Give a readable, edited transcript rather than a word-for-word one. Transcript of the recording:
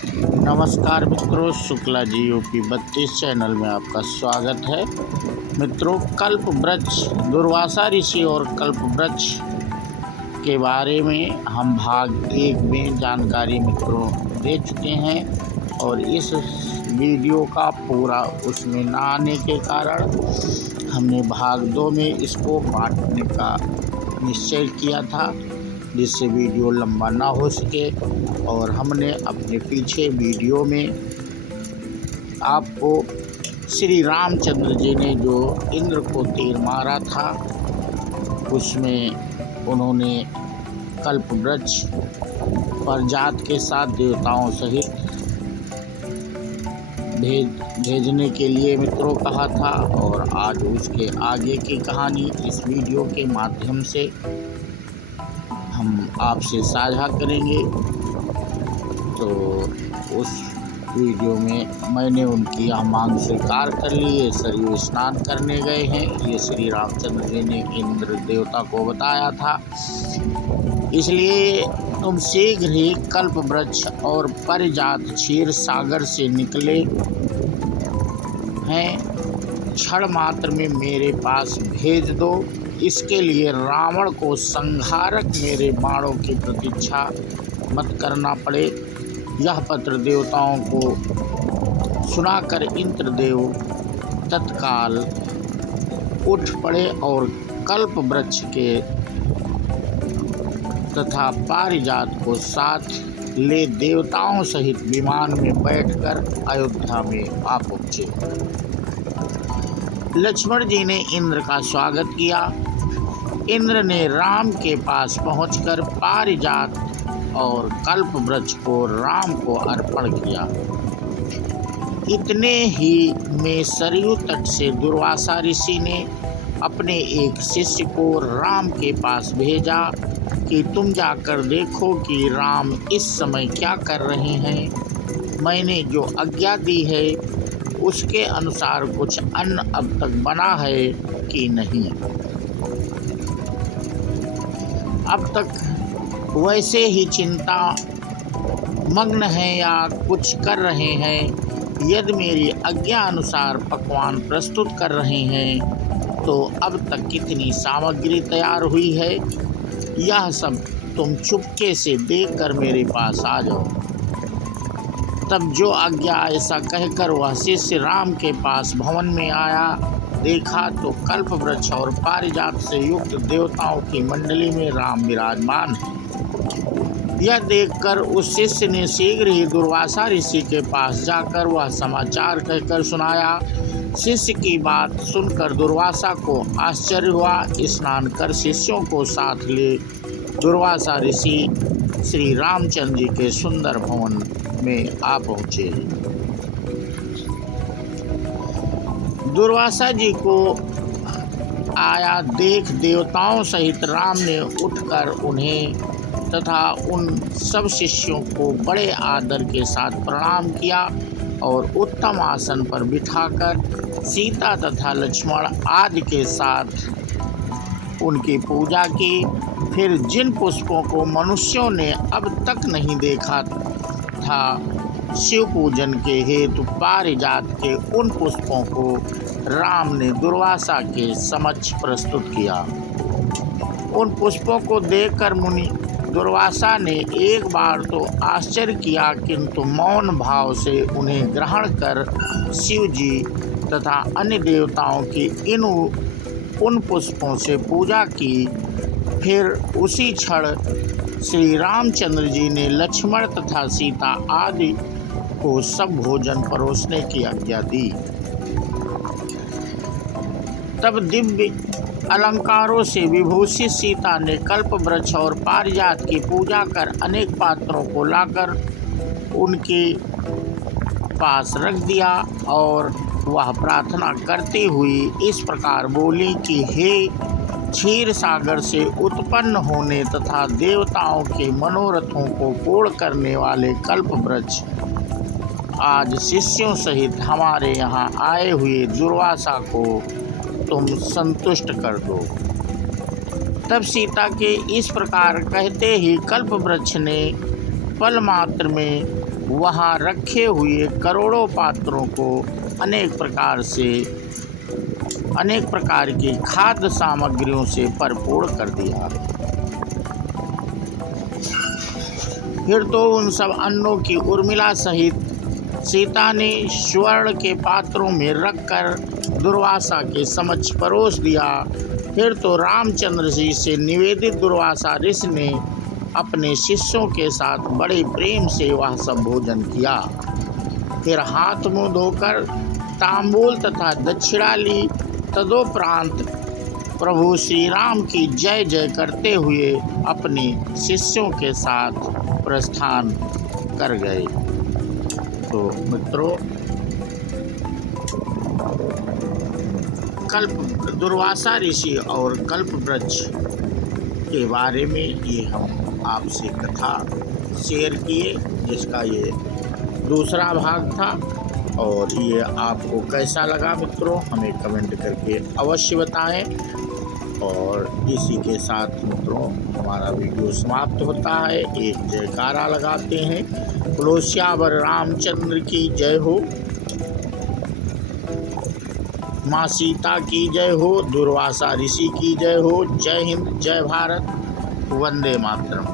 नमस्कार मित्रों, Shukla ji UP 32 channel में आपका स्वागत है। मित्रों, कल्प वृक्ष, दुर्वासा ऋषि और कल्प वृक्ष के बारे में हम भाग 1 में जानकारी मित्रों दे चुके हैं और इस वीडियो का पूरा उसमें ना आने के कारण हमने भाग 2 में इसको बांटने का निश्चय किया था, जिससे वीडियो लंबा ना हो सके। और हमने अपने पीछे वीडियो में आपको श्री रामचंद्र जी ने जो इंद्र को तीर मारा था, उसमें उन्होंने कल्प वृक्ष प्रजात के साथ देवताओं सहित भेजने के लिए मित्रों कहा था। और आज उसके आगे की कहानी इस वीडियो के माध्यम से हम आपसे साझा करेंगे। तो उस वीडियो में मैंने उनकी यह मांग स्वीकार कर ली। ये सरयू स्नान करने गए हैं, ये श्री रामचंद्र जी ने इंद्र देवता को बताया था। इसलिए तुम शीघ्र ही कल्प वृक्ष और परिजात क्षीर सागर से निकले हैं, क्षण मात्र में मेरे पास भेज दो। इसके लिए रावण को संहारक मेरे बाणों की प्रतीक्षा मत करना पड़े। यह पत्र देवताओं को सुनाकर इंद्रदेव तत्काल उठ पड़े और कल्प वृक्ष के तथा पारिजात को साथ ले देवताओं सहित विमान में बैठकर अयोध्या में आ पहुँचे। लक्ष्मण जी ने इंद्र का स्वागत किया। इंद्र ने राम के पास पहुंचकर पारिजात और कल्प वृक्ष को राम को अर्पण किया। इतने ही में सरयू तट से दुर्वासा ऋषि ने अपने एक शिष्य को राम के पास भेजा कि तुम जाकर देखो कि राम इस समय क्या कर रहे हैं। मैंने जो आज्ञा दी है उसके अनुसार कुछ अन्न अब तक बना है कि नहीं। अब तक वैसे ही चिंता मग्न हैं या कुछ कर रहे हैं। यदि मेरी आज्ञा अनुसार पकवान प्रस्तुत कर रहे हैं तो अब तक कितनी सामग्री तैयार हुई है, यह सब तुम चुपके से देखकर मेरे पास आ जाओ। तब जो आज्ञा, ऐसा कहकर वह शिष्य राम के पास भवन में आया। देखा तो कल्प वृक्ष और पारिजात से युक्त देवताओं की मंडली में राम विराजमान है। यह देखकर उस शिष्य ने शीघ्र ही दुर्वासा ऋषि के पास जाकर वह समाचार कहकर सुनाया। शिष्य की बात सुनकर दुर्वासा को आश्चर्य हुआ। स्नान कर शिष्यों को साथ ले दुर्वासा ऋषि श्री रामचंद्र जी के सुंदर भवन में आ पहुँचे। दुर्वासा जी को आया देख देवताओं सहित राम ने उठकर उन्हें तथा उन सब शिष्यों को बड़े आदर के साथ प्रणाम किया और उत्तम आसन पर बिठाकर सीता तथा लक्ष्मण आदि के साथ उनकी पूजा की। फिर जिन पुष्पों को मनुष्यों ने अब तक नहीं देखा था, शिव पूजन के हेतु पारिजात के उन पुष्पों को राम ने दुर्वासा के समक्ष प्रस्तुत किया। उन पुष्पों को देखकर मुनि दुर्वासा ने एक बार तो आश्चर्य किया, किंतु मौन भाव से उन्हें ग्रहण कर शिव जी तथा अन्य देवताओं की उन पुष्पों से पूजा की। फिर उसी क्षण श्री रामचंद्र जी ने लक्ष्मण तथा सीता आदि को सब भोजन परोसने की आज्ञा दी। तब दिव्य अलंकारों से विभूषित सीता ने कल्प वृक्ष और पारिजात की पूजा कर अनेक पात्रों को लाकर उनके पास रख दिया और वह प्रार्थना करती हुई इस प्रकार बोली कि हे क्षीर सागर से उत्पन्न होने तथा देवताओं के मनोरथों को पूर्ण करने वाले कल्प वृक्ष, आज शिष्यों सहित हमारे यहाँ आए हुए दुर्वासा को तुम संतुष्ट कर दो। तब सीता के इस प्रकार कहते ही कल्प वृक्ष ने पल मात्र में वहाँ रखे हुए करोड़ों पात्रों को अनेक प्रकार की खाद्य सामग्रियों से भरपूर कर दिया। फिर तो उन सब अन्नों की उर्मिला सहित सीता ने स्वर्ण के पात्रों में रखकर दुर्वासा के समक्ष परोस दिया। फिर तो रामचंद्र जी से निवेदित दुर्वासा ऋषि ने अपने शिष्यों के साथ बड़े प्रेम से वह सब भोजन किया। फिर हाथ मुंह धोकर तांबूल तथा दक्षिणा ली। तदोपरांत प्रभु श्री राम की जय जय करते हुए अपने शिष्यों के साथ प्रस्थान कर गए। तो मित्रों, दुर्वासा ऋषि और कल्प वृक्ष के बारे में ये हम आपसे कथा शेयर किए, जिसका ये दूसरा भाग था। और ये आपको कैसा लगा मित्रों, हमें कमेंट करके अवश्य बताएं। और इसी के साथ मित्रों हमारा वीडियो समाप्त होता है। एक जयकारा लगाते हैं, बोलो श्यावर रामचंद्र की जय हो, माँ सीता की जय हो, दुर्वासा ऋषि की जय हो। जय हिंद, जय भारत, वंदे मातरम।